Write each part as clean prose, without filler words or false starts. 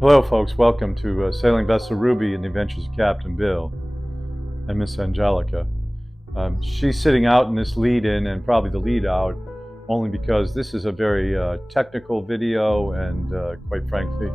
Hello folks, welcome to Sailing Vessel Ruby and the Adventures of Captain Bill and Miss Angelica. She's sitting out in this lead-in and probably the lead-out only because this is a very technical video and quite frankly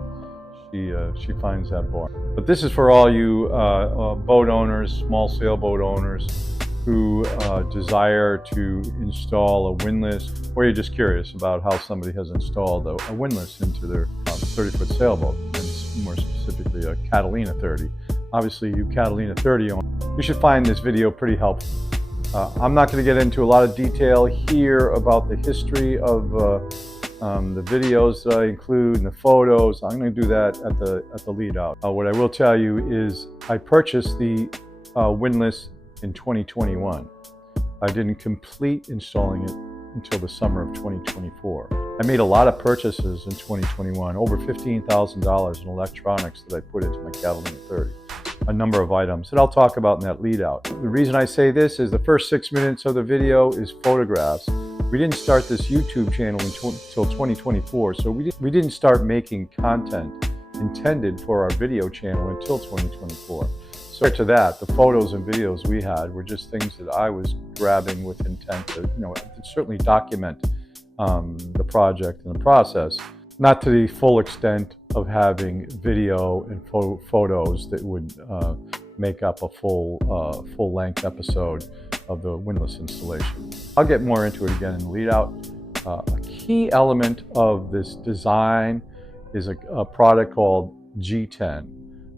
she finds that boring. But this is for all you boat owners, small sailboat owners who desire to install a windlass, or you're just curious about how somebody has installed a windlass into their 30-foot sailboat, and more specifically a Catalina 30. Obviously, you Catalina 30 owners, you should find this video pretty helpful. I'm not going to get into a lot of detail here about the history of the videos that I include and the photos. I'm going to do that at the lead out. What I will tell you is I purchased the windlass in 2021. I didn't complete installing it until the summer of 2024. I made a lot of purchases in 2021, over $15,000 in electronics that I put into my Catalina 30. A number of items that I'll talk about in that lead out. The reason I say this is the first 6 minutes of the video is photographs. We didn't start this YouTube channel until 2024, so we didn't start making content intended for our video channel until 2024. So to that, the photos and videos we had were just things that I was grabbing with intent to, certainly document the project and the process, not to the full extent of having video and photos that would make up a full-length episode of the windlass installation. I'll get more into it again in the lead out. A key element of this design is a product called G10.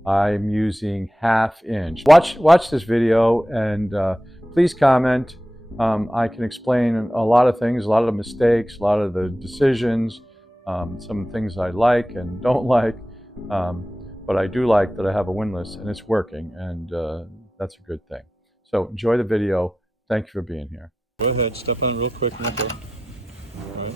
I'm using 1/2 inch. Watch this video and please comment. I can explain a lot of things, a lot of the mistakes, a lot of the decisions, some things I like and don't like. But I do like that I have a windlass and it's working, and that's a good thing. So enjoy the video. Thank you for being here. Go ahead, step on it real quick, Nico. All right.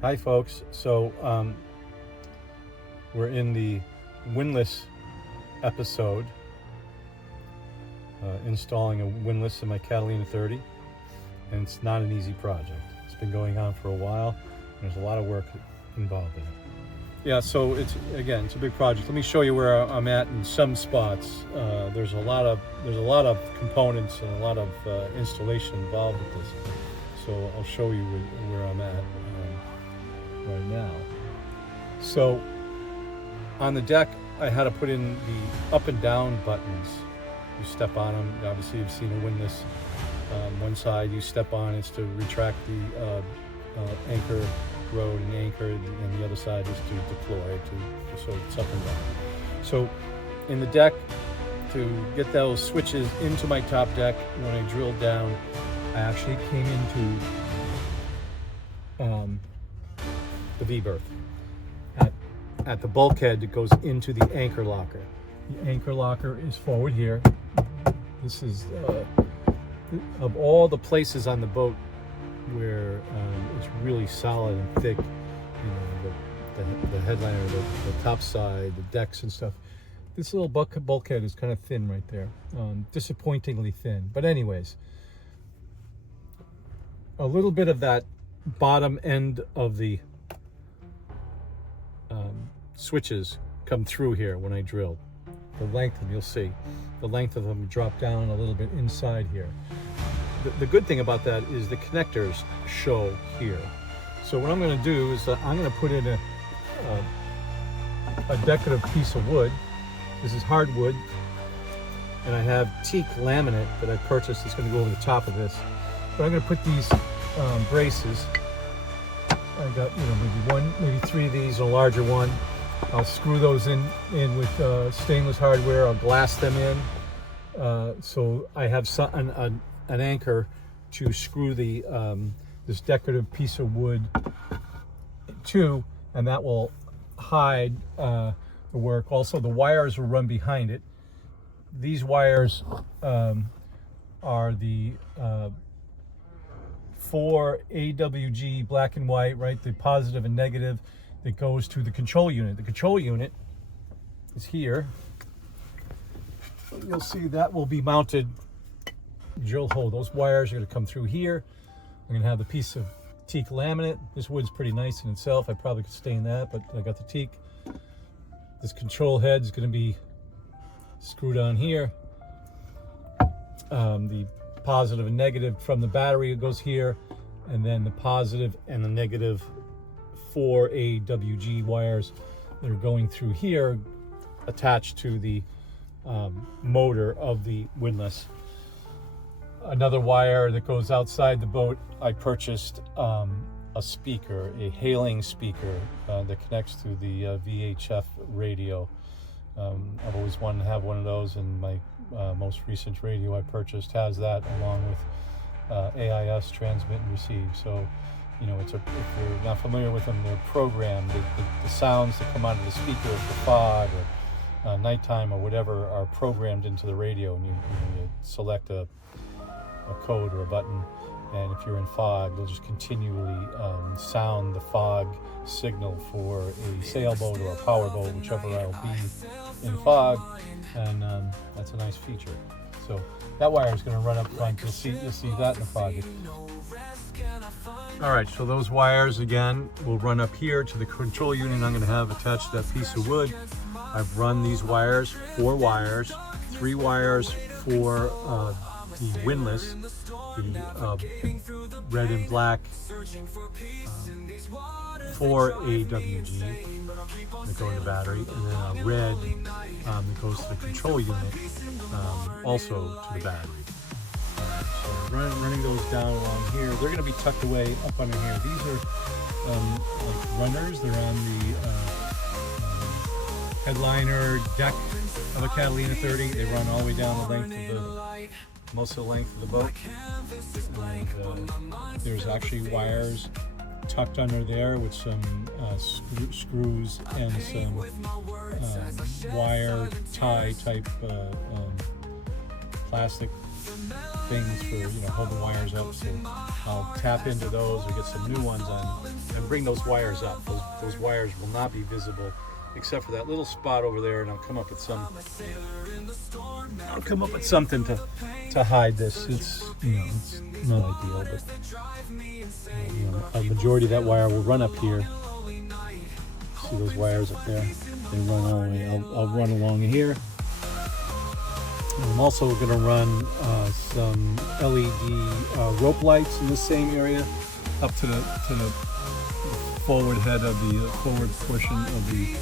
Hi folks, so we're in the Windlass episode, installing a windlass in my Catalina 30, and it's not an easy project. It's been going on for a while, and there's a lot of work involved in it. Yeah, so it's a big project. Let me show you where I'm at in some spots. There's a lot of components and a lot of installation involved with this. So I'll show you where I'm at right now. So on the deck, I had to put in the up and down buttons. You step on them. Obviously, you've seen a windlass. One side you step on is to retract the anchor rod and anchor, and the other side is to deploy, so it's up and down. So in the deck, to get those switches into my top deck, when I drilled down, I actually came into the V-berth. At the bulkhead that goes into the anchor locker. The anchor locker is forward here. This is, of all the places on the boat where it's really solid and thick, the headliner, the top side, the decks and stuff. This little bulkhead is kind of thin right there, disappointingly thin. But anyways, a little bit of that bottom end of the switches come through here when I drilled. The length of them, you'll see, the length of them drop down a little bit inside here. The good thing about that is the connectors show here. So what I'm going to do is I'm going to put in a decorative piece of wood. This is hardwood, and I have teak laminate that I purchased that's going to go over the top of this. But I'm going to put these braces. I got maybe three of these, a larger one. I'll screw those in with stainless hardware. I'll glass them in, so I have an anchor to screw the this decorative piece of wood to, and that will hide the work. Also, the wires will run behind it. These wires are the 4 AWG black and white, right? The positive and negative that goes to the control unit. The control unit is here. You'll see that will be mounted drill hole. Those wires are going to come through here. I'm going to have the piece of teak laminate. This wood's pretty nice in itself. I probably could stain that, but I got the teak. This control head is going to be screwed on here. The positive and negative from the battery goes here, and then the positive and the negative 4 AWG wires that are going through here, attached to the motor of the windlass. Another wire that goes outside the boat, I purchased a speaker, a hailing speaker that connects to the VHF radio. I've always wanted to have one of those, and my most recent radio I purchased has that, along with AIS, transmit and receive. So, if you're not familiar with them, they're programmed. The sounds that come out of the speaker for fog or nighttime or whatever are programmed into the radio, and you select a code or a button, and if you're in fog, they'll just continually sound the fog signal for a sailboat or a powerboat, whichever I'll be in fog, and that's a nice feature. So that wire is going to run up front. You'll see that in the project. All right, so those wires again will run up here to the control unit I'm going to have attached to that piece of wood. I've run these wires, 4 wires, 3 wires for the windlass, the red and black 4 AWG that go in the battery, and then a red that goes to the control unit, also to the battery. So running those down along here, they're going to be tucked away up under here. These are like runners. They're on the headliner deck of a Catalina 30. They run all the way down the length of most of the length of the boat. And there's actually wires tucked under there with some screws and some wire tie type plastic things for, you know, holding wires up. So I'll tap into those or get some new ones on and bring those wires up. Those wires will not be visible except for that little spot over there, and I'll come up with something to hide this. It's, you know, it's not ideal, but you know, a majority of that wire will run up here. See those wires up there? They run all the way. I'll run along here. I'm also going to run some LED rope lights in the same area up to the forward head of the forward portion of the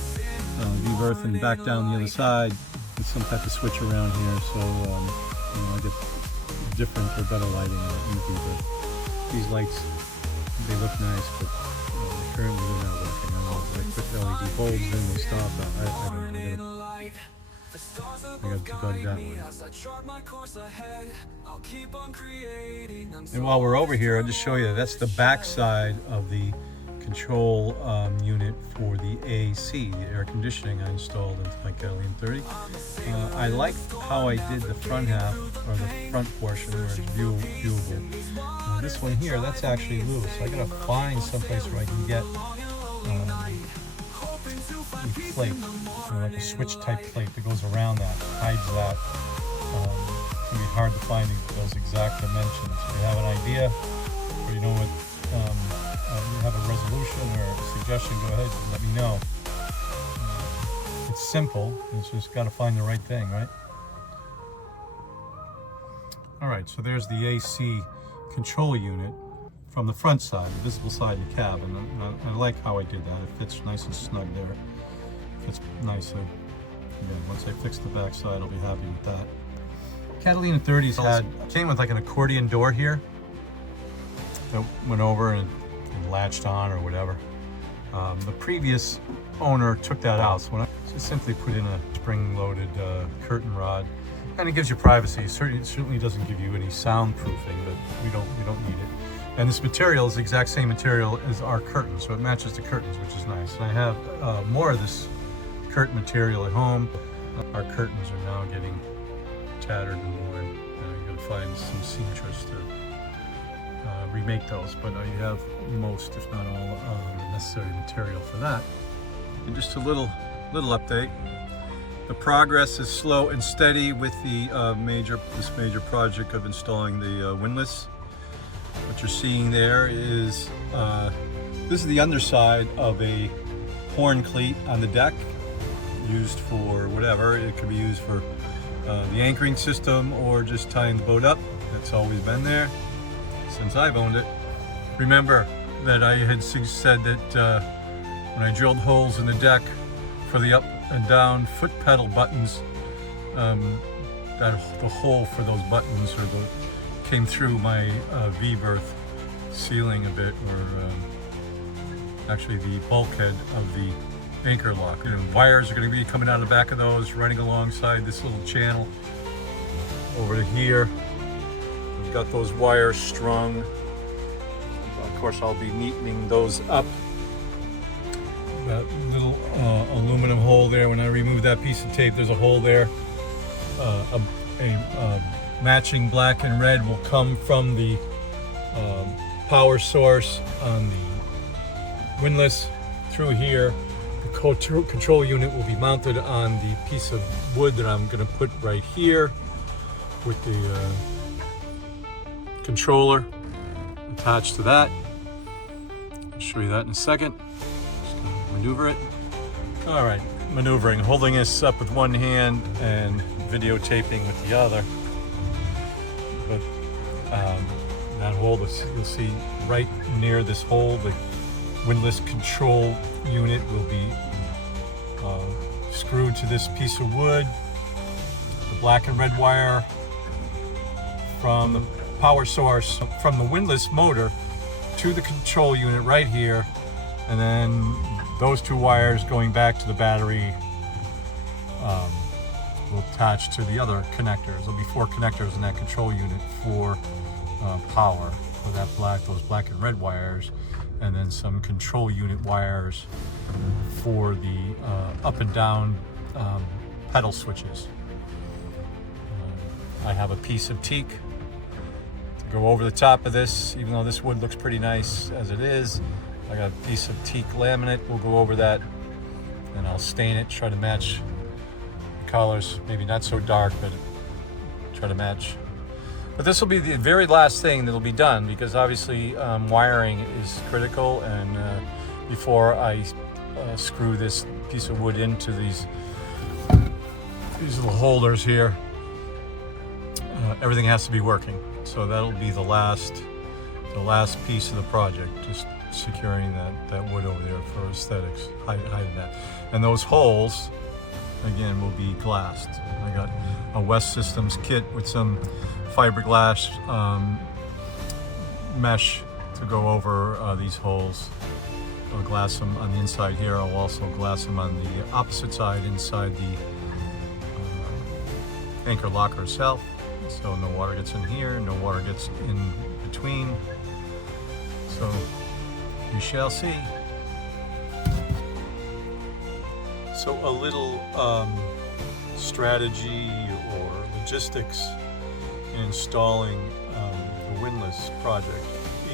V-berth, and back down the other side with some type of switch around here, so you know, I get different or better lighting in the V-berth. These lights, they look nice, but currently they're not working. I put the LED bulbs in, they stop. I don't know. I got to debug that one. And while we're over here, I'll just show you, that's the back side of the control unit for the AC, the air conditioning I installed into my Catalina 30. I like how I did the front half, or the front portion where it's viewable. This one here, that's actually loose. I gotta find someplace where I can get the plate, you know, like a switch type plate that goes around that, hides that. It's gonna be hard to find those exact dimensions. If you have an idea, or you know what, you have a resolution or a suggestion, go ahead and let me know. It's simple, it's just got to find the right thing, right? Alright, so there's the AC control unit from the front side, the visible side of the cab, and I like how I did that. It fits nice and snug there. It fits nicely. Yeah, once I fix the back side, I'll be happy with that. Catalina 30s came with like an accordion door here that went over and latched on or whatever. The previous owner took that out, so when I just simply put in a spring-loaded curtain rod, and it gives you privacy. It certainly doesn't give you any soundproofing, but we don't need it. And this material is the exact same material as our curtains, so it matches the curtains, which is nice. And I have more of this curtain material at home. Our curtains are now getting tattered and worn, and I'm going to find some seamstress to remake those, but I have most, if not all, necessary material for that. And just a little update. The progress is slow and steady with the this major project of installing the windlass. What you're seeing there is this is the underside of a horn cleat on the deck, used for whatever. It could be used for the anchoring system or just tying the boat up. That's always been there since I've owned it. Remember that I had said that when I drilled holes in the deck for the up and down foot pedal buttons, that the hole for those buttons came through my V-berth ceiling a bit, or actually the bulkhead of the anchor lock. And wires are going to be coming out of the back of those, running alongside this little channel over to here. I've got those wires strung. Of course, I'll be neatening those up. That little aluminum hole there, when I remove that piece of tape, there's a hole there. A matching black and red will come from the power source on the windlass through here. The control unit will be mounted on the piece of wood that I'm going to put right here with the controller attached to that. I'll show you that in a second. Just going to maneuver it. All right, maneuvering, holding this up with one hand and videotaping with the other. But that hole, you'll see right near this hole, the windlass control unit will be screwed to this piece of wood. The black and red wire from the power source, from the windlass motor to the control unit right here, and then those two wires going back to the battery will attach to the other connectors. There'll be 4 connectors in that control unit for power, for those black and red wires, and then some control unit wires for the up and down pedal switches. I have a piece of teak go over the top of this, even though this wood looks pretty nice as it is. I got a piece of teak laminate. We'll go over that, and I'll stain it, try to match the colors. Maybe not so dark, but try to match. But this will be the very last thing that'll be done, because obviously wiring is critical, and before I screw this piece of wood into these little holders here, everything has to be working. So that'll be the last piece of the project, just securing that wood over there for aesthetics, hiding that. And those holes, again, will be glassed. I got a West Systems kit with some fiberglass mesh to go over these holes. I'll glass them on the inside here. I'll also glass them on the opposite side, inside the anchor locker itself. So no water gets in here, no water gets in between. So we shall see. So a little strategy or logistics in installing the Windlass project.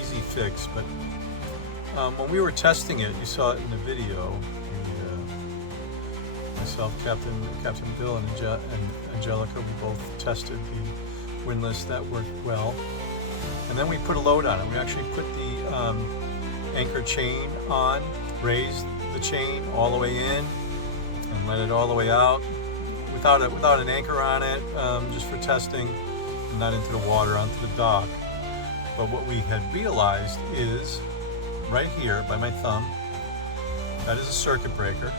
Easy fix, but when we were testing it, you saw it in the video. Myself, Captain Bill, and Angelica, we both tested the Windlass. That worked well. And then we put a load on it. We actually put the anchor chain on, raised the chain all the way in, and let it all the way out without an anchor on it, just for testing, and not into the water, onto the dock. But what we had realized is, right here by my thumb, that is a circuit breaker.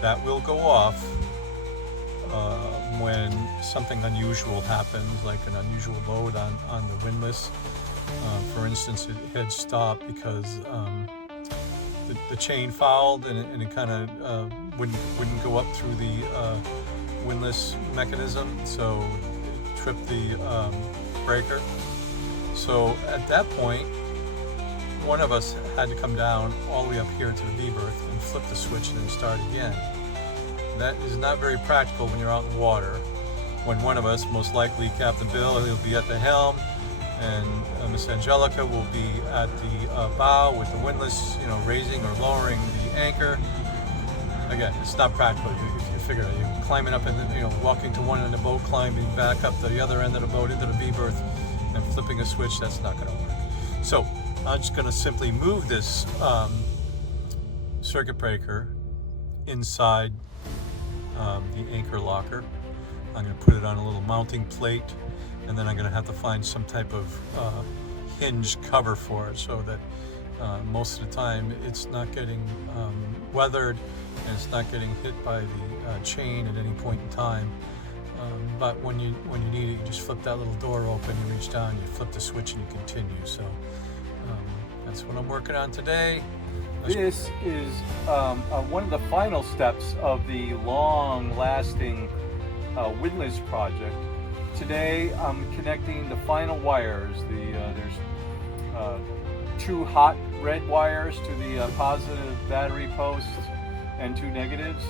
That will go off when something unusual happens, like an unusual load on the Windlass. For instance, it had stopped because the chain fouled, and it kind of wouldn't go up through the Windlass mechanism, so it tripped the breaker. So at that point, one of us had to come down all the way up here to the V-berth and flip the switch and then start again. That is not very practical when you're out in the water. When one of us, most likely Captain Bill, he'll be at the helm, and Miss Angelica will be at the bow with the Windlass, raising or lowering the anchor. Again, it's not practical. If you figure it, you're climbing up and then, walking to one end of the boat, climbing back up to the other end of the boat into the V-berth, and flipping a switch, that's not going to work. So I'm just going to simply move this circuit breaker inside the anchor locker. I'm going to put it on a little mounting plate, and then I'm going to have to find some type of hinge cover for it, so that most of the time it's not getting weathered, and it's not getting hit by the chain at any point in time. But when you need it, you just flip that little door open, you reach down, you flip the switch, and you continue. So that's what I'm working on today. This is one of the final steps of the long-lasting Windlass project. Today I'm connecting the final wires. There's two hot red wires to the positive battery posts and two negatives.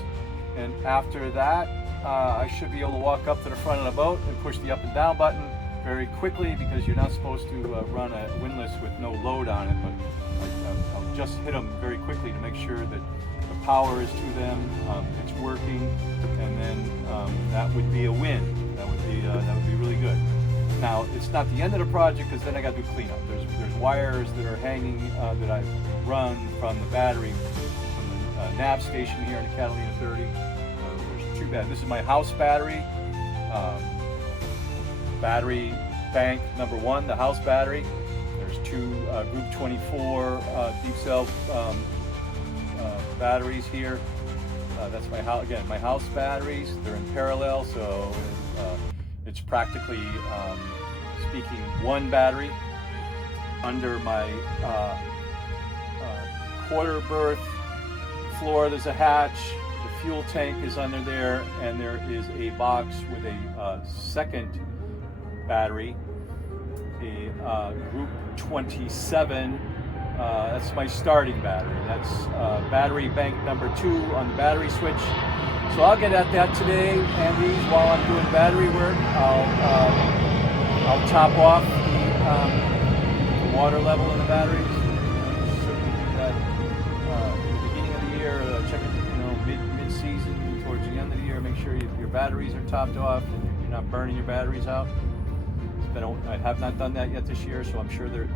And after that, I should be able to walk up to the front of the boat and push the up and down button very quickly, because you're not supposed to run a Windlass with no load on it, but I'll just hit them very quickly to make sure that the power is to them, it's working, and then that would be a win. That would be really good. Now, it's not the end of the project, because then I got to do cleanup. There's wires that are hanging that I've run from the battery, from the nav station here in the Catalina 30. There's two batteries. This is my house battery. Battery bank number 1, the house battery. There's two Group 24 deep cell batteries here. That's my house. Again, my house batteries. They're in parallel, so it's practically speaking one battery. Under my quarter berth floor, there's a hatch. The fuel tank is under there, and there is a box with a second battery, a Group 27. That's my starting battery. That's battery bank number 2 on the battery switch. So I'll get at that today, and while I'm doing battery work, I'll top off the the water level in the batteries. Should we do that in the beginning of the year? Check it, mid-season, towards the end of the year. Make sure your batteries are topped off and you're not burning your batteries out. I have not done that yet this year, so I'm sure they're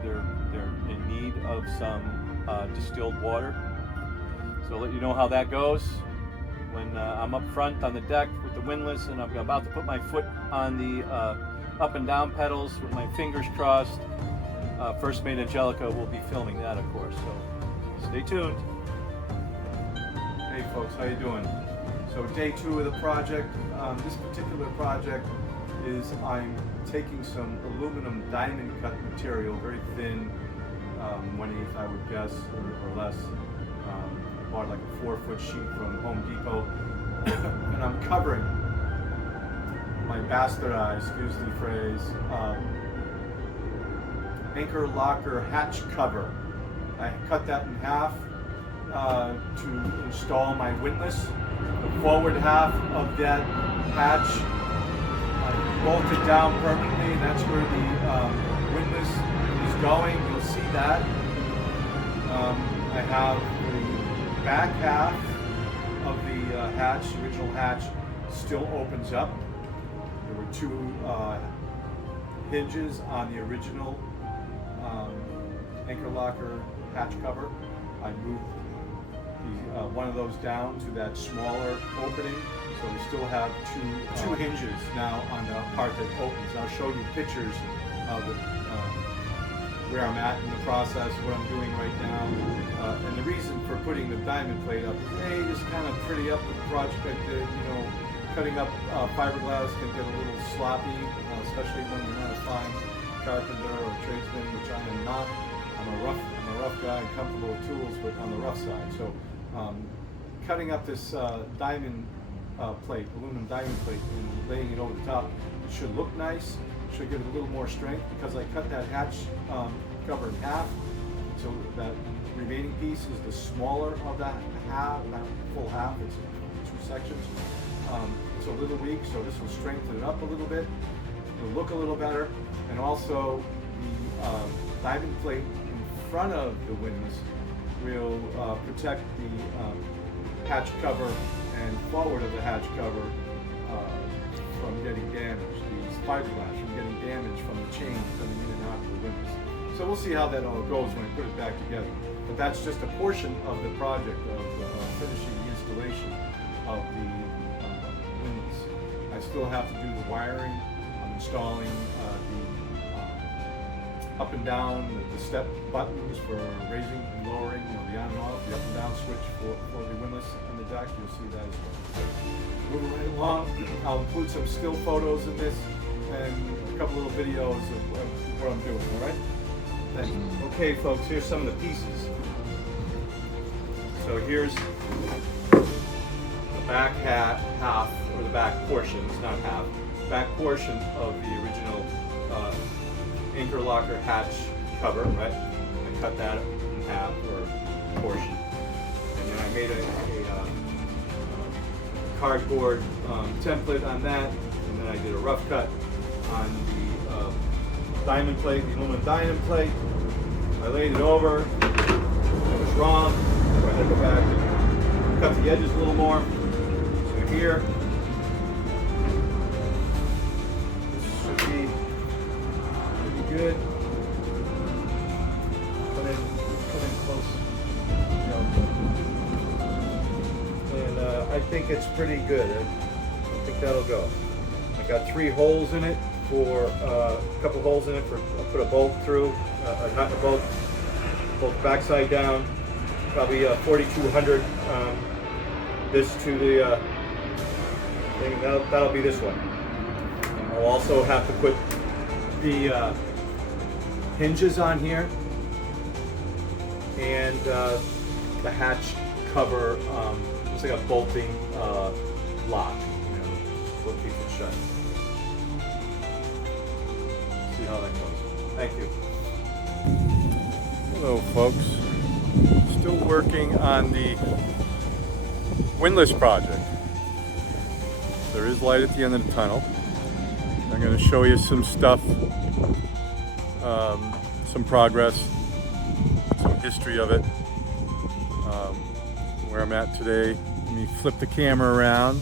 in need of some distilled water. So I'll let you know how that goes when I'm up front on the deck with the windlass and I'm about to put my foot on the up and down pedals with my fingers crossed. First Mate Angelica will be filming that, of course, so stay tuned. Hey folks, how you doing? So day 2 of the project. This particular project is I'm taking some aluminum diamond cut material, very thin, 1/8 I would guess, or less. Bought like a 4-foot sheet from Home Depot, and I'm covering my bastardized, excuse the phrase, anchor locker hatch cover. I cut that in half to install my windlass. The forward half of that hatch I bolted down permanently, and that's where the windlass is going. You'll see that. I have the back half of the hatch, the original hatch, still opens up. There were 2 hinges on the original anchor locker hatch cover. I moved one of those down to that smaller opening, so we still have two hinges now on the part that opens. I'll show you pictures of where I'm at in the process, what I'm doing right now, and the reason for putting the diamond plate up is just kind of pretty up the project. Cutting up fiberglass can get a little sloppy, especially when you're not a fine carpenter or tradesman, which I am not. I'm a rough guy, comfortable with tools, but on the rough side. So cutting up this diamond plate, aluminum diamond plate, and laying it over the top, it should look nice. Should give it a little more strength because I cut that hatch cover in half. So that remaining piece is the smaller of that half, not full half. It's 2 sections. It's a little weak, so this will strengthen it up a little bit. It'll look a little better, and also the diamond plate in front of the windlass will protect the hatch cover and forward of the hatch cover from getting damaged. These fiberglass from getting damaged from the chain coming in and out of the windlass. So we'll see how that all goes when I put it back together. But that's just a portion of the project of finishing the installation of the windlass. I still have to do the wiring. I'm installing the up and down, the step buttons for raising and lowering, the on and off, the up and down switch for the windlass on the deck. You'll see that as well. Moving right along, I'll include some still photos in this and a couple little videos of what I'm doing, all right? Thanks. Okay, folks, here's some of the pieces. So here's the back half, or the back portion, it's not half, back portion of the original anchor locker hatch cover, right? I cut that in half, or a portion. And then I made a cardboard template on that, and then I did a rough cut on the diamond plate, the aluminum diamond plate. I laid it over, it was wrong, so I had to go back and cut the edges a little more. So here, this should be pretty good. Come in close. And I think it's pretty good. I think that'll go. I got 3 holes in it for a couple holes in it for I'll put a bolt through, a nut and a bolt backside down. Probably 4200. This to the thing. That'll be this one. I'll also have to put the hinges on here and the hatch cover. It's like a bolting lock. What keeps it shut. See how that goes. Thank you. Hello, folks. Still working on the windlass project. There is light at the end of the tunnel. I'm going to show you some stuff some progress, some history of it, where I'm at today. Let me flip the camera around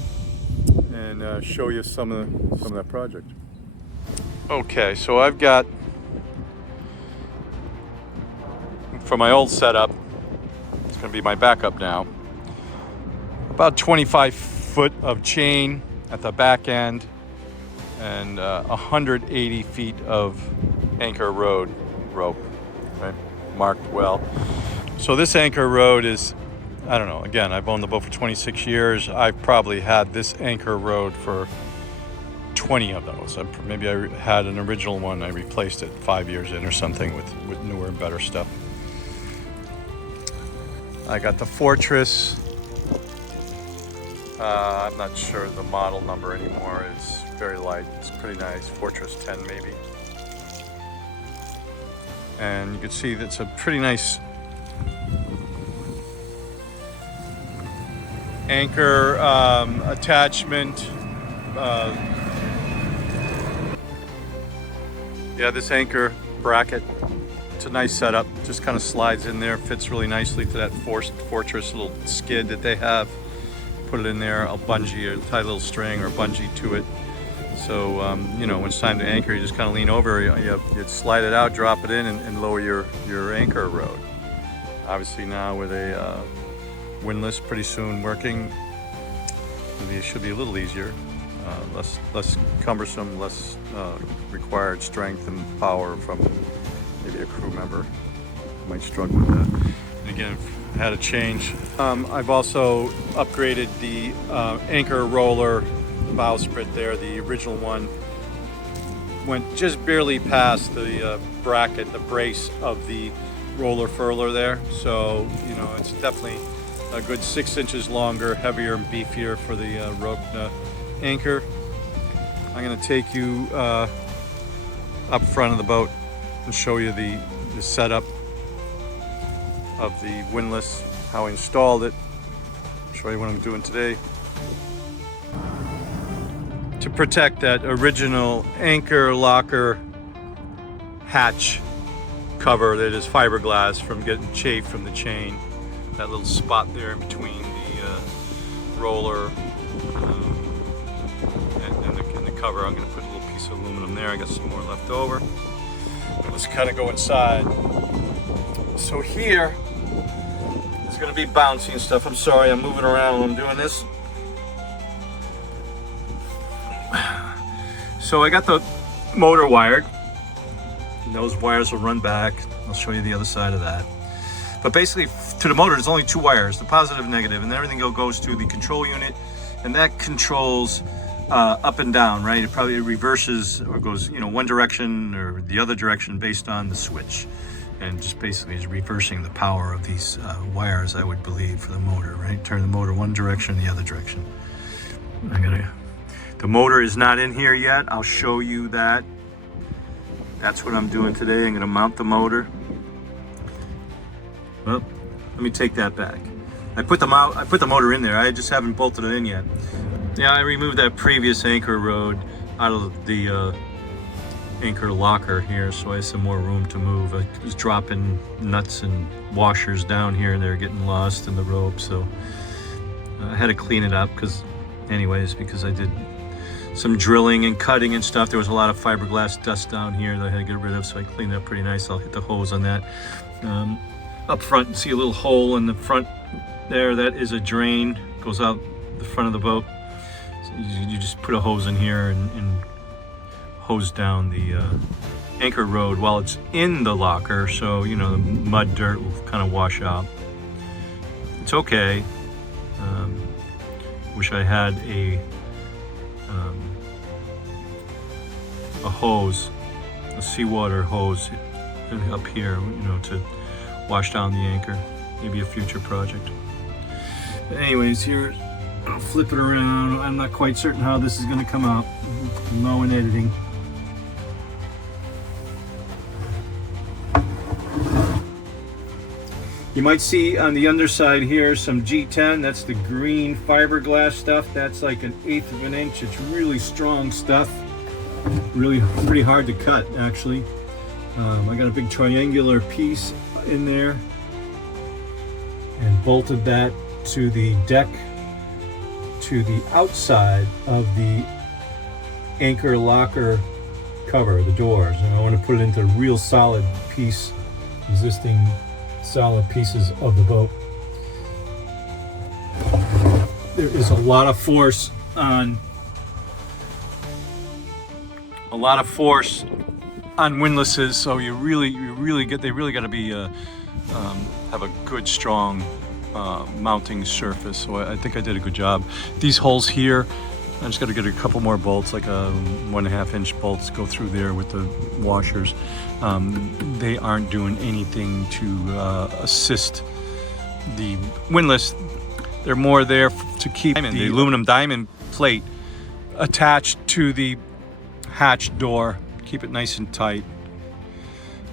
and show you some of that project. Okay, so I've got, for my old setup, it's going to be my backup now, about 25 foot of chain at the back end and 180 feet of anchor rope, right, marked well. So this anchor road is, I don't know, again, I've owned the boat for 26 years. I've probably had this anchor road for 20 of those. Maybe I had an original one, I replaced it 5 years in or something with newer and better stuff. I got the Fortress. I'm not sure the model number anymore. It's very light. It's pretty nice. Fortress 10 maybe. And you can see that's a pretty nice anchor attachment. Yeah, this anchor bracket, it's a nice setup. Just kind of slides in there, fits really nicely to that Fortress little skid that they have. Put it in there, I'll bungee or tie a little string or bungee to it. So, you know, when it's time to anchor, you just kind of lean over, you slide it out, drop it in, and lower your anchor rode. Obviously now with a windlass pretty soon working, it should be a little easier, less cumbersome, less required strength and power from maybe a crew member. Might struggle with that. And again, had a change. I've also upgraded the anchor roller bowsprit there. The original one went just barely past the bracket, the brace of the roller furler there. So, you know, it's definitely a good 6 inches longer, heavier and beefier for the rope anchor. I'm going to take you up front of the boat and show you the setup of the windlass, how I installed it, show you what I'm doing today. To protect that original anchor locker hatch cover that is fiberglass from getting chafe from the chain, that little spot there in between the roller and the cover, I'm going to put a little piece of aluminum there. I got some more left over. Let's kind of go inside. So here is going to be bouncy and stuff. I'm sorry, I'm moving around when I'm doing this. So I got the motor wired, and those wires will run back. I'll show you the other side of that. But basically, to the motor, there's only 2 wires, the positive and negative, and everything goes to the control unit, and that controls up and down, right? It probably reverses or goes, you know, one direction or the other direction based on the switch, and just basically is reversing the power of these wires, I would believe, for the motor, right? Turn the motor one direction, the other direction. The motor is not in here yet. I'll show you that. That's what I'm doing today. I'm gonna mount the motor. Well, let me take that back. I put the motor in there. I just haven't bolted it in yet. Yeah, I removed that previous anchor rod out of the anchor locker here, so I have some more room to move. I was dropping nuts and washers down here and they're getting lost in the rope, so I had to clean it up because I did some drilling and cutting and stuff. There was a lot of fiberglass dust down here that I had to get rid of, so I cleaned it up pretty nice. I'll hit the hose on that. Up front, you see a little hole in the front there. That is a drain, goes out the front of the boat. So you just put a hose in here and hose down the anchor rod while it's in the locker, so you know the mud, dirt will kind of wash out. It's okay. Wish I had a hose, a seawater hose up here, you know, to wash down the anchor. Maybe a future project. But anyways, here, I'll flip it around. I'm not quite certain how this is going to come out. No in editing. You might see on the underside here some G10. That's the green fiberglass stuff. That's like 1/8 of an inch. It's really strong stuff. Really pretty hard to cut, actually. I got a big triangular piece in there and bolted that to the deck, to the outside of the anchor locker cover, the doors, and I want to put it into a real solid piece, existing solid pieces of the boat. There is a lot of force on windlasses, so they really got to be have a good strong mounting surface. So I think I did a good job. These holes here, I just got to get a couple more bolts, like a 1.5 inch bolts, go through there with the washers. They aren't doing anything to assist the windlass. They're more there to keep the aluminum diamond plate attached to the hatch door, keep it nice and tight.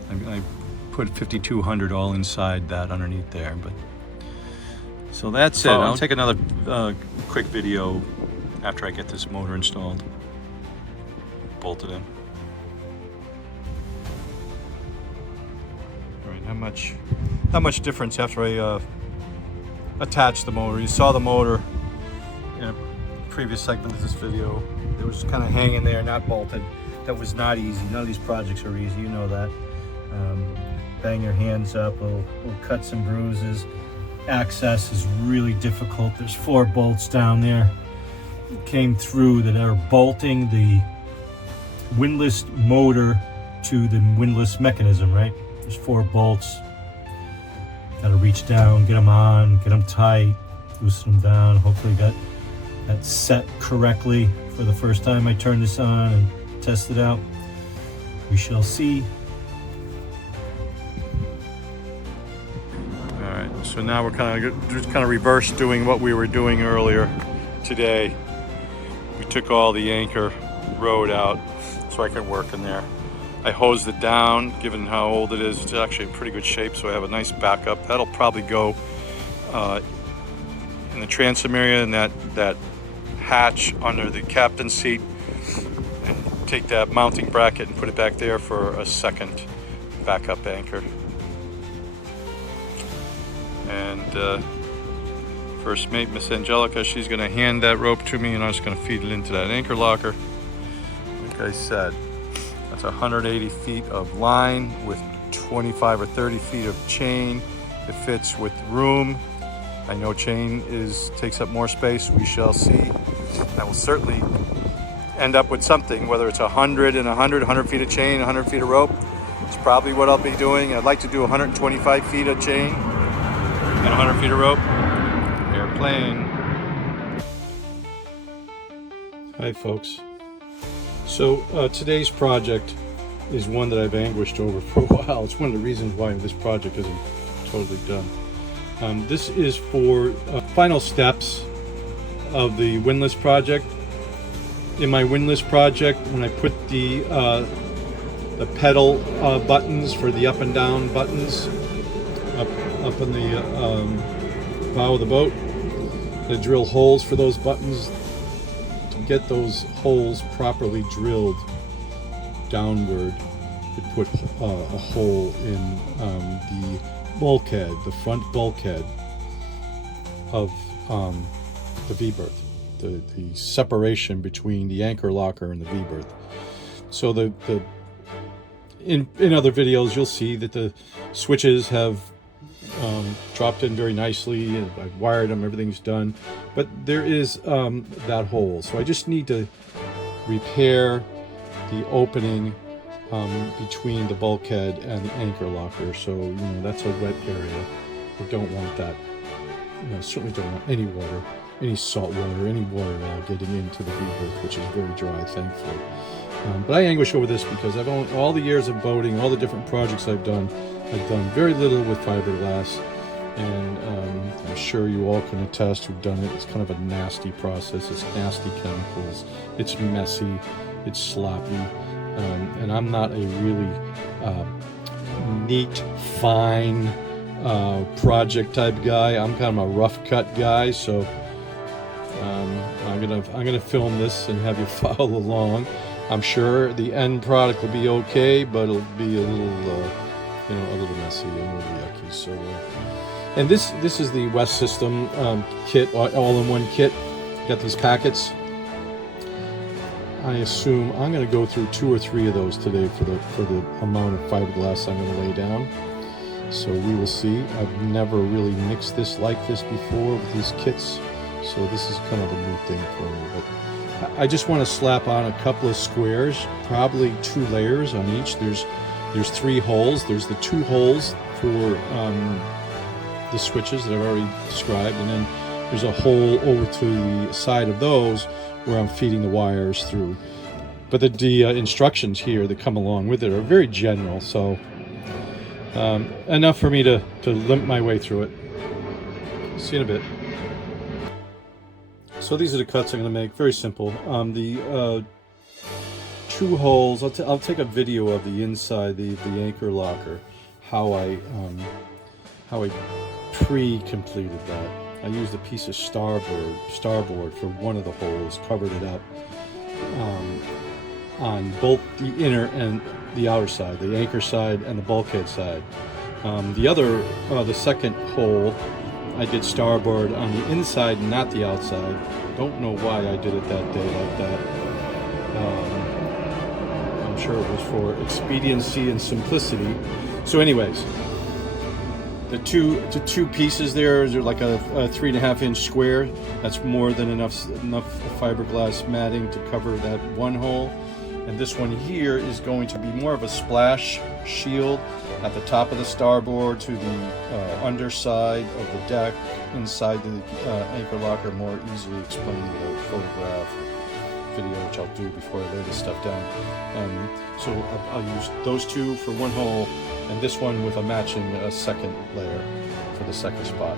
I put 5200 all inside that underneath there, but so that's it. I'll take another quick video after I get this motor installed, bolted in. All right, how much difference after I attach the motor. You saw the motor in a previous segment of this video. It was kind of hanging there, not bolted. That was not easy. None of these projects are easy, you know that. Bang your hands up, little cuts and bruises. Access is really difficult. There's 4 bolts down there. It came through that are bolting the windlass motor to the windlass mechanism, right? There's 4 bolts. Got to reach down, get them on, get them tight, loosen them down. Hopefully got that set correctly for the first time I turn this on and test it out. We shall see. All right, so now we're kind of reverse doing what we were doing earlier today. We took all the anchor rod out so I could work in there. I hosed it down, given how old it is. It's actually in pretty good shape, so I have a nice backup. That'll probably go in the transom area and that hatch under the captain's seat, and take that mounting bracket and put it back there for a second backup anchor. And first mate, Miss Angelica, she's gonna hand that rope to me and I'm just gonna feed it into that anchor locker. Like I said, that's 180 feet of line with 25 or 30 feet of chain. It fits with room. I know chain takes up more space. We shall see. I will certainly end up with something, whether it's 100 and 100 feet of chain, 100 feet of rope. It's probably what I'll be doing. I'd like to do 125 feet of chain and 100 feet of rope. Airplane. Hi folks. So today's project is one that I've anguished over for a while. It's one of the reasons why this project isn't totally done. This is for final steps of the windlass project. In my windlass project, when I put the pedal buttons for the up and down buttons up in the bow of the boat, I drill holes for those buttons. To get those holes properly drilled downward, I put a hole in the bulkhead, the front bulkhead of the V-berth, the separation between the anchor locker and the V-berth. So in other videos you'll see that the switches have dropped in very nicely, and I've wired them, everything's done, but there is that hole. So I just need to repair the opening between the bulkhead and the anchor locker. So, you know, that's a wet area. I don't want that. You know, certainly don't want any water, any salt water, any water at all getting into the V-berth, which is very dry, thankfully. But I anguish over this because I've owned all the years of boating, all the different projects I've done very little with fiberglass, and I'm sure you all can attest who've done it. It's kind of a nasty process. It's nasty chemicals. It's messy. It's sloppy. And I'm not a really neat, fine project type guy. I'm kind of a rough cut guy. So I'm gonna film this and have you follow along. I'm sure the end product will be okay, but it'll be a little, a little messy and a little yucky. So, and this is the West System kit, all-in-one kit. Got these packets. I assume I'm going to go through 2 or 3 of those today for the amount of fiberglass I'm going to lay down. So we will see. I've never really mixed this like this before with these kits, so this is kind of a new thing for me. But I just want to slap on a couple of squares, probably 2 layers on each. There's 3 holes. There's the 2 holes for the switches that I've already described, and then there's a hole over to the side of those where I'm feeding the wires through. But the instructions here that come along with it are very general, so enough for me to limp my way through it. See you in a bit. So these are the cuts I'm going to make. Very simple. The 2 holes. I'll take a video of the inside, the anchor locker, how I pre-completed that. I used a piece of starboard for one of the holes, covered it up on both the inner and the outer side, the anchor side and the bulkhead side. The second hole, I did starboard on the inside, not the outside. Don't know why I did it that day like that. I'm sure it was for expediency and simplicity. So anyways, the two pieces there are like a 3.5-inch square. That's more than enough fiberglass matting to cover that one hole. And this one here is going to be more of a splash shield at the top of the starboard to the underside of the deck, inside the anchor locker, more easily explained with a photograph or video, which I'll do before I lay this stuff down. So I'll use those 2 for one hole, and this one with a matching second layer for the second spot.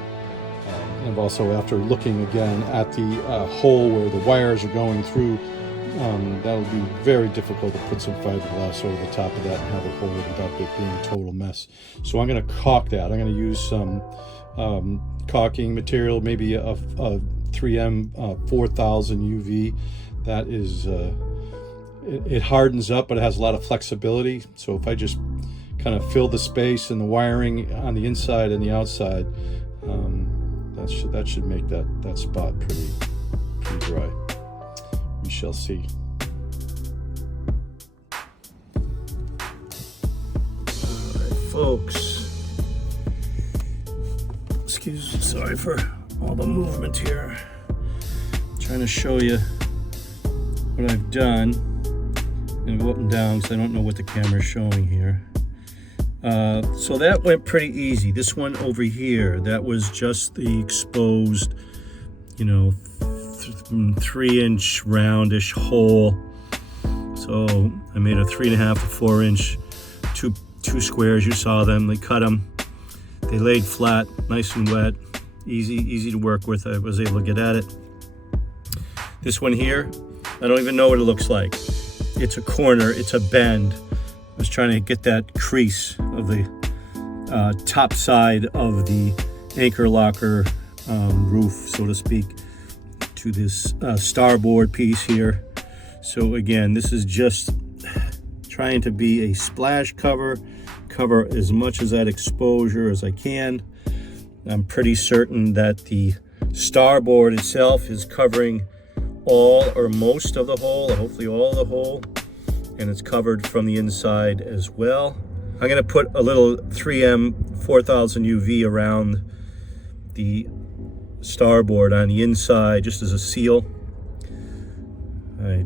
And also, after looking again at the hole where the wires are going through, that'll be very difficult to put some fiberglass over the top of that and have it hold without it being a total mess. So I'm going to caulk that. I'm going to use some caulking material, maybe a 3M 4000 UV. That is, it hardens up, but it has a lot of flexibility. So if I just kind of fill the space and the wiring on the inside and the outside, that should make that spot pretty dry. We shall see. All right, folks. Sorry for all the movement here. I'm trying to show you what I've done. I'm gonna go up and down because I don't know what the camera is showing here. So that went pretty easy. This one over here, that was just the exposed, 3-inch roundish hole. So I made a 3.5 to 4-inch, two squares. You saw them. They cut them. They laid flat, nice and wet, easy to work with. I was able to get at it. This one here, I don't even know what it looks like. It's a corner. It's a bend. I was trying to get that crease of the top side of the anchor locker roof, so to speak, to this starboard piece here. So again, this is just trying to be a splash cover as much of that exposure as I can. I'm pretty certain that the starboard itself is covering all or most of the hole, or hopefully all of the hole, and it's covered from the inside as well. I'm going to put a little 3M 4000 UV around the starboard on the inside just as a seal. I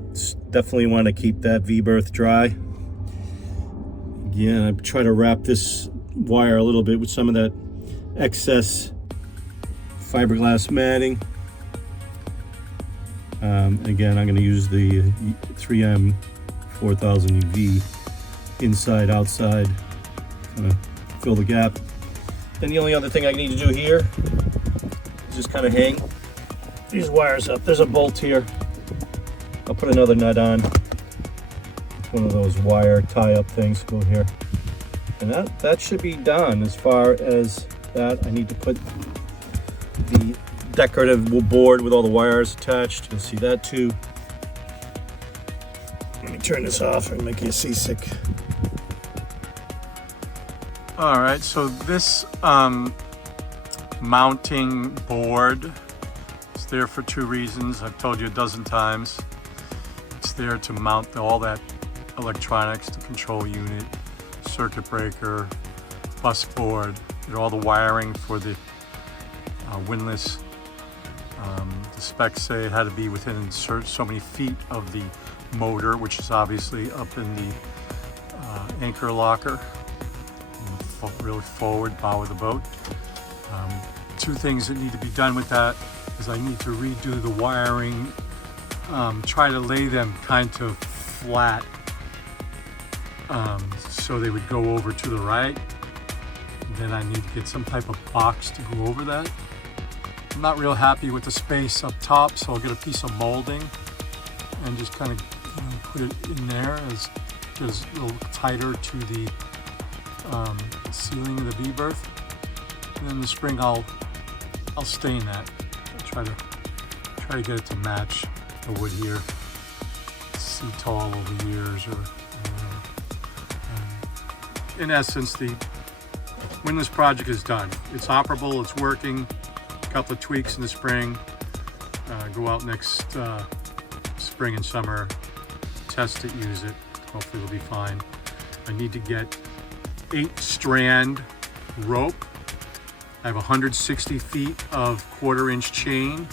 definitely want to keep that V-berth dry. Again, I try to wrap this wire a little bit with some of that excess fiberglass matting. Again, I'm going to use the 3M 4000 UV inside, outside, kind of fill the gap. And the only other thing I need to do here is just kind of hang these wires up. There's a bolt here. I'll put another nut on. One of those wire tie-up things go here. And that should be done. As far as that, I need to put the decorative board with all the wires attached. You'll see that too. Let me turn this off and make you seasick. All right, so this mounting board is there for two reasons. I've told you a dozen times. It's there to mount all that electronics, the control unit, circuit breaker, bus board, all the wiring for the windlass. The specs say it had to be within so many feet of the motor, which is obviously up in the anchor locker, really forward bow of the boat. Two things that need to be done with that is I need to redo the wiring, try to lay them kind of flat so they would go over to the right. Then I need to get some type of box to go over that. I'm not real happy with the space up top, so I'll get a piece of molding and just kind of put it in there as it's a little tighter to the ceiling of the V-berth. And then the spring I'll stain that. I'll try to get it to match the wood here. Sea tall over the years, or in essence, the windlass project is done. It's operable, it's working. A couple of tweaks in the spring. Go out next spring and summer, test it, use it. Hopefully it'll be fine. I need to get 8-strand rope. I have 160 feet of 1/4-inch chain.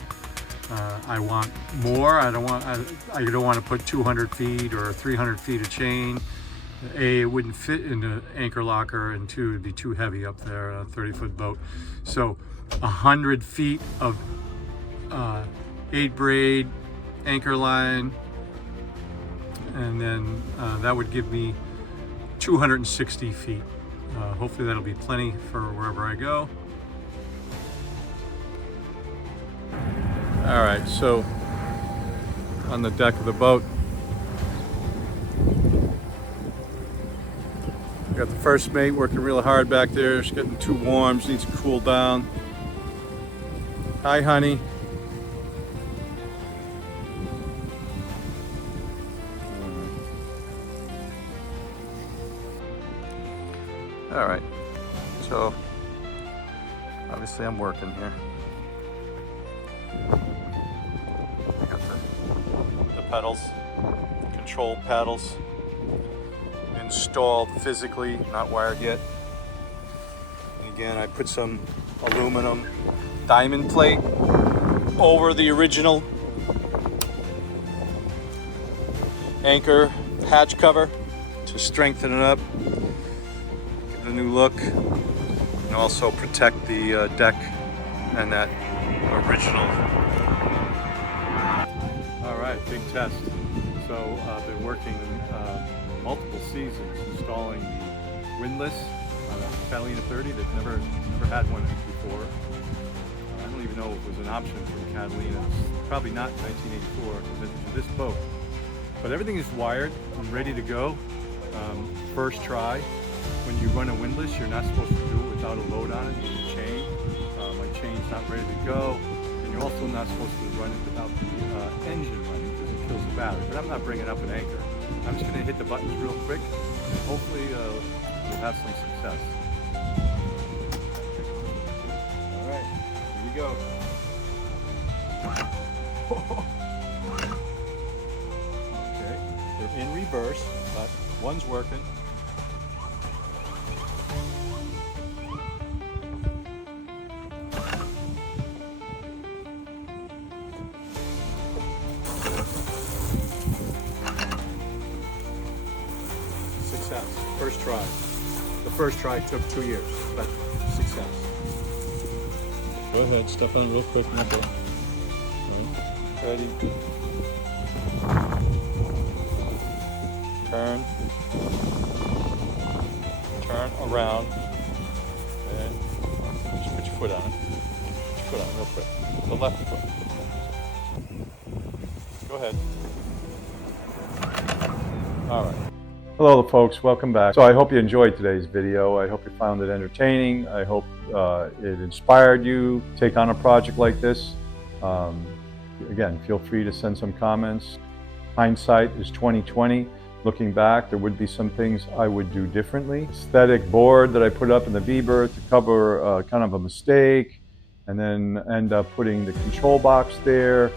I want more. I don't want to put 200 feet or 300 feet of chain. A, it wouldn't fit in the anchor locker, and two, it'd be too heavy up there, a 30-foot boat. So 100 feet of 8-braid anchor line, and then that would give me 260 feet. Hopefully that'll be plenty for wherever I go. All right, so on the deck of the boat, got the first mate working real hard back there. She's getting too warm, she needs to cool down. Hi, honey. All right, so obviously I'm working here. I got the pedals, control paddles installed physically, not wired yet. And again, I put some aluminum diamond plate over the original anchor hatch cover to strengthen it up, give it a new look, and also protect the deck and that original. All right, big test. So I've been working multiple seasons installing the windlass on a Catalina 30 that never had one before. I don't even know if it was an option from Catalina. Probably not in 1984 for this boat. But everything is wired and ready to go. First try. When you run a windlass, you're not supposed to do it without a load on it. You need a chain. My chain's not ready to go. And you're also not supposed to run it without the engine running because it kills the battery. But I'm not bringing up an anchor. I'm just going to hit the buttons real quick and hopefully we'll have some success. All right, here we go. Okay, they're in reverse, but one's working. First try. The first try took 2 years, but success. Go ahead, step on it real quick. Right. Ready. Turn. Turn around. And just put your foot on it. Put your foot on it real quick. The left foot. Go ahead. All right. Hello folks, welcome back. So I hope you enjoyed today's video. I hope you found it entertaining. I hope it inspired you to take on a project like this. Again, feel free to send some comments. Hindsight is 20/20. Looking back, there would be some things I would do differently. Aesthetic board that I put up in the V-berth to cover kind of a mistake, and then end up putting the control box there.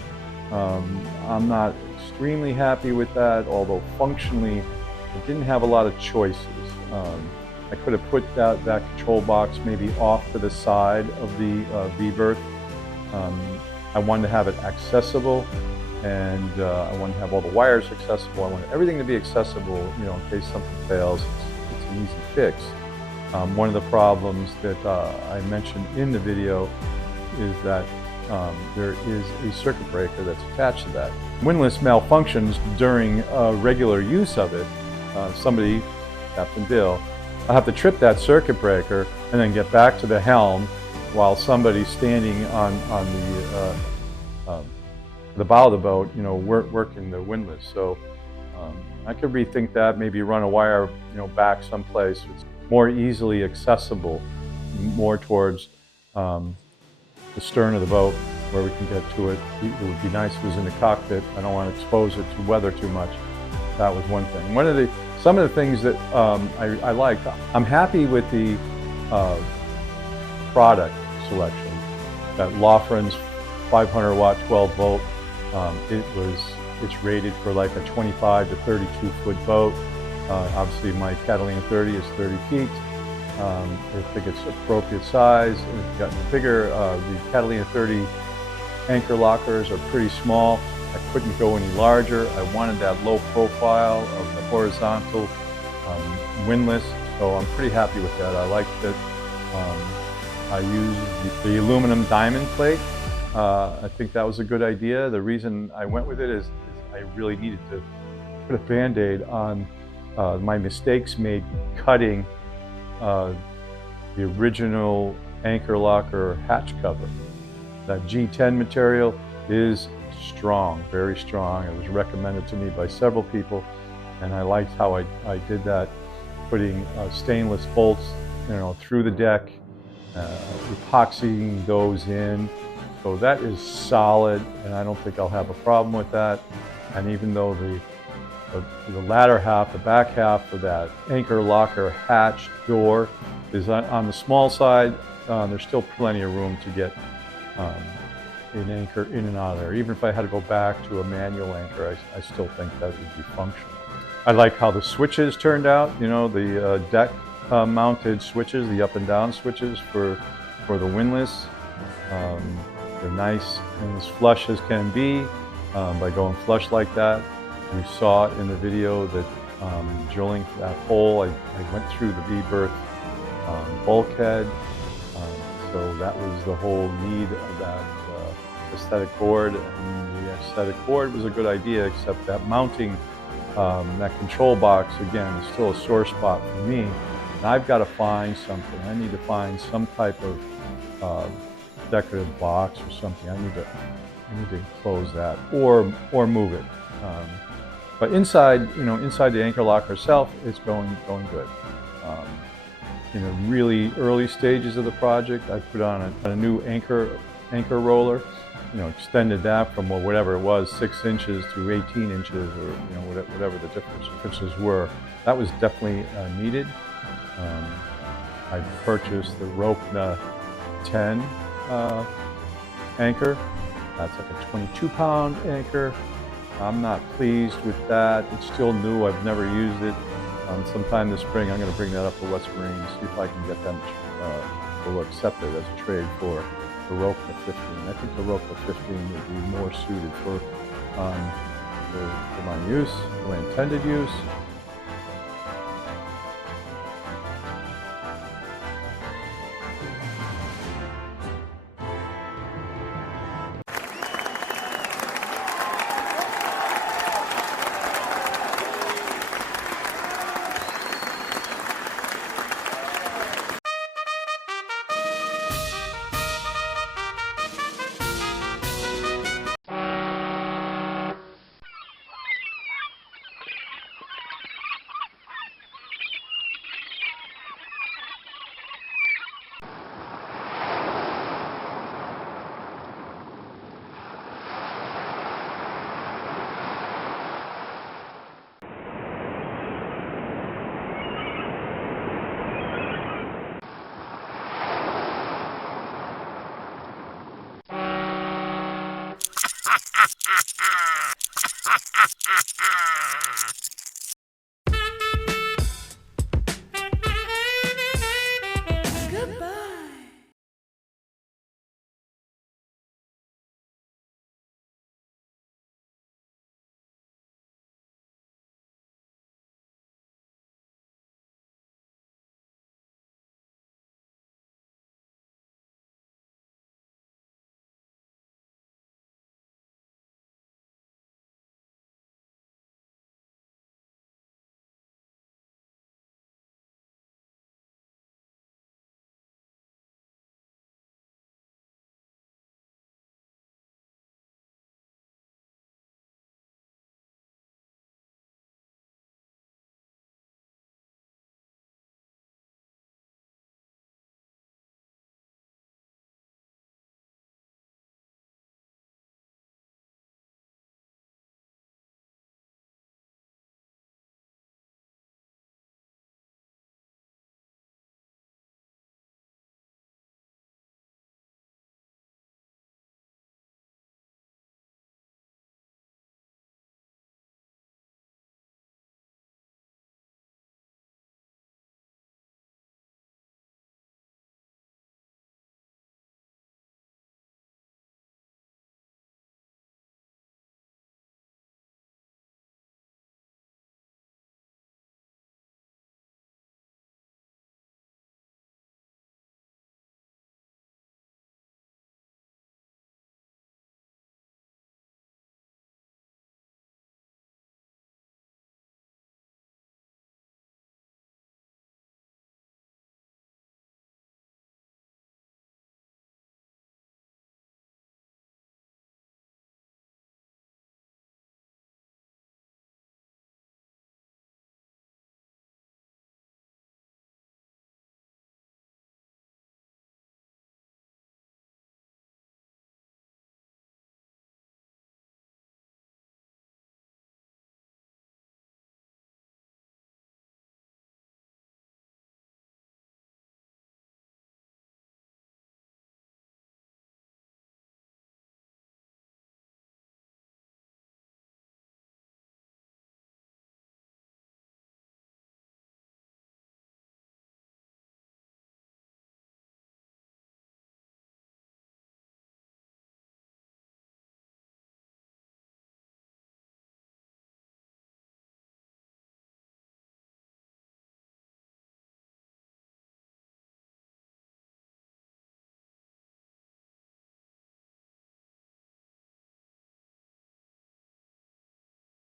I'm not extremely happy with that, although functionally I didn't have a lot of choices. I could have put that control box maybe off to the side of the V-berth. I wanted to have it accessible, and I wanted to have all the wires accessible. I wanted everything to be accessible, you know, in case something fails. It's an easy fix. One of the problems that I mentioned in the video is that there is a circuit breaker that's attached to that. Windlass malfunctions during regular use of it. Somebody, Captain Bill, I'll have to trip that circuit breaker and then get back to the helm while somebody's standing on the bow of the boat, you know, working the windlass. So I could rethink that, maybe run a wire, you know, back someplace it's more easily accessible, more towards the stern of the boat where we can get to it. It would be nice if it was in the cockpit. I don't want to expose it to weather too much. That was one thing. Some of the things that I liked, I'm happy with the product selection. That Lofran's 500 watt 12 volt. It's rated for like a 25 to 32 foot boat. Obviously my Catalina 30 is 30 feet. I think it's appropriate size. It's gotten bigger. The Catalina 30 anchor lockers are pretty small. I couldn't go any larger. I wanted that low profile of the horizontal windlass, so I'm pretty happy with that. I like that I used the aluminum diamond plate. I think that was a good idea. The reason I went with it is I really needed to put a Band-Aid on my mistakes made cutting the original anchor locker hatch cover. That G10 material is strong, very strong. It was recommended to me by several people, and I liked how I did that, putting stainless bolts, you know, through the deck, epoxying those in. So that is solid, and I don't think I'll have a problem with that. And even though the latter half, the back half of that anchor locker hatch door is on the small side, there's still plenty of room to get an anchor in and out of there. Even if I had to go back to a manual anchor, I still think that would be functional. I like how the switches turned out, you know, the deck mounted switches, the up and down switches for the windlass. They're nice and as flush as can be by going flush like that. You saw it in the video that drilling that hole, I went through the V-berth bulkhead. So that was the whole need of that aesthetic board, and the aesthetic board was a good idea, except that mounting that control box, again, is still a sore spot for me. And I've got to find something. I need to find some type of decorative box or something. I need to close that or move it. But inside, you know, inside the anchor locker itself, it's going good. In the really early stages of the project, I put on a new anchor roller. You know, extended that from whatever it was, 6 inches to 18 inches, or you know, whatever the differences were. That was definitely needed. I purchased the Ropna 10 anchor. That's like a 22-pound anchor. I'm not pleased with that. It's still new. I've never used it. Sometime this spring, I'm going to bring that up to West Marine and see if I can get them to accept it as a trade for the Ropna 15. I think the Ropna 15 would be more suited for my use, for my intended use.